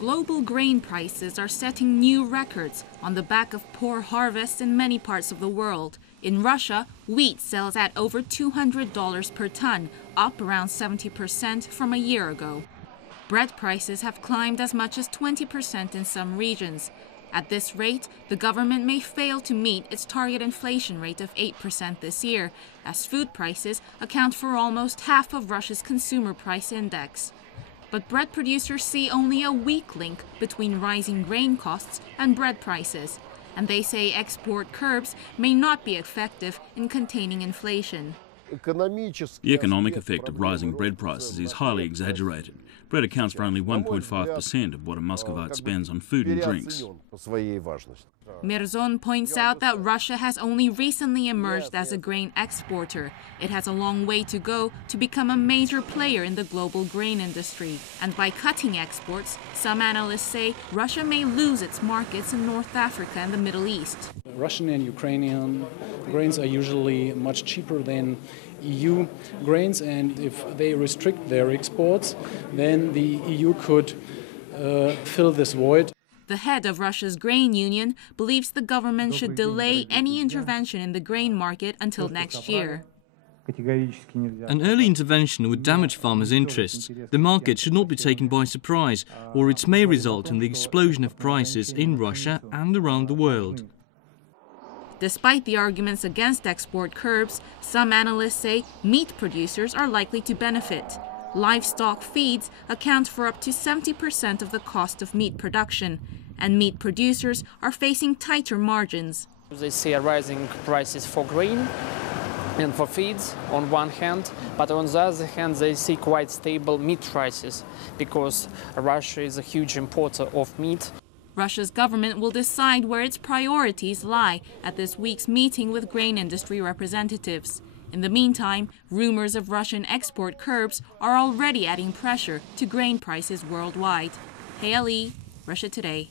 Global grain prices are setting new records on the back of poor harvests in many parts of the world. In Russia, wheat sells at over $200 per ton, up around 70% from a year ago. Bread prices have climbed as much as 20% in some regions. At this rate, the government may fail to meet its target inflation rate of 8% this year, as food prices account for almost half of Russia's consumer price index. But bread producers see only a weak link between rising grain costs and bread prices, and they say export curbs may not be effective in containing inflation. The economic effect of rising bread prices is highly exaggerated. Bread accounts for only 1.5% of what a Muscovite spends on food and drinks. Mirzon points out that Russia has only recently emerged as a grain exporter. It has a long way to go to become a major player in the global grain industry. And by cutting exports, some analysts say Russia may lose its markets in North Africa and the Middle East. Russian and Ukrainian grains are usually much cheaper than EU grains, and if they restrict their exports, then the EU could fill this void. The head of Russia's grain union believes the government should delay any intervention in the grain market until next year. An early intervention would damage farmers' interests. The market should not be taken by surprise, or it may result in the explosion of prices in Russia and around the world. Despite the arguments against export curbs, some analysts say meat producers are likely to benefit. Livestock feeds account for up to 70% of the cost of meat production, and meat producers are facing tighter margins. They see rising prices for grain and for feeds on one hand, but on the other hand they see quite stable meat prices because Russia is a huge importer of meat. Russia's government will decide where its priorities lie at this week's meeting with grain industry representatives. In the meantime, rumors of Russian export curbs are already adding pressure to grain prices worldwide. Haye-Ah, Russia Today.